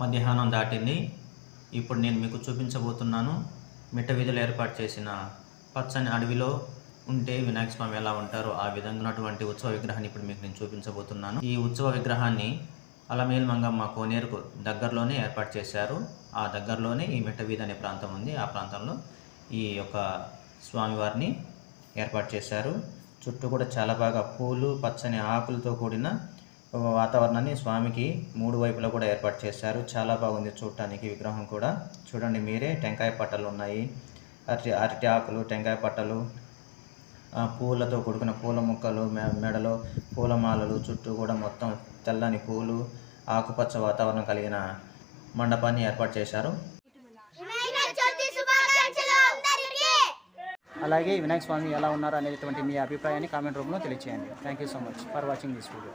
మధ్యాహ్నం దాటింది. ఇప్పుడు నేను మీకు చూపించబోతున్నాను మిట్ట వీధిలో ఏర్పాటు చేసిన పచ్చని అడవిలో ఉంటే వినాయక స్వామి ఎలా ఉంటారో ఆ విధంగా ఉన్నటువంటి ఉత్సవ విగ్రహాన్ని ఇప్పుడు మీకు నేను చూపించబోతున్నాను. ఈ ఉత్సవ విగ్రహాన్ని అలమేలు మంగమ్మ కోనేరుకు దగ్గరలోనే ఏర్పాటు చేశారు. ఆ దగ్గరలోనే ఈ మిట్ట వీధి అనే ప్రాంతం ఉంది. ఆ ప్రాంతంలో ఈ యొక్క స్వామివారిని ఏర్పాటు చేశారు. చుట్టూ కూడా చాలా బాగా పూలు, పచ్చని ఆకులతో కూడిన వాతావరణాన్ని స్వామికి 3 వైపులా కూడా ఏర్పాటు చేశారు. చాలా బాగుంది చూడటానికి విగ్రహం కూడా. చూడండి మీరే, టెంకాయ పట్టలు ఉన్నాయి, అరటి ఆకులు, టెంకాయ పట్టలు, పూలతో కూడుకున్న పూల మొక్కలు, మెడలో పూలమాలలు, చుట్టూ కూడా మొత్తం తెల్లని పూలు, ఆకుపచ్చ వాతావరణం కలిగిన మండపాన్ని ఏర్పాటు చేశారు. అలాగే వినాయక స్వామి ఎలా ఉన్నారు అనేటువంటి మీ అభిప్రాయాన్ని కామెంట్ రూపంలో తెలియజేయండి. Thank you so much for watching this video.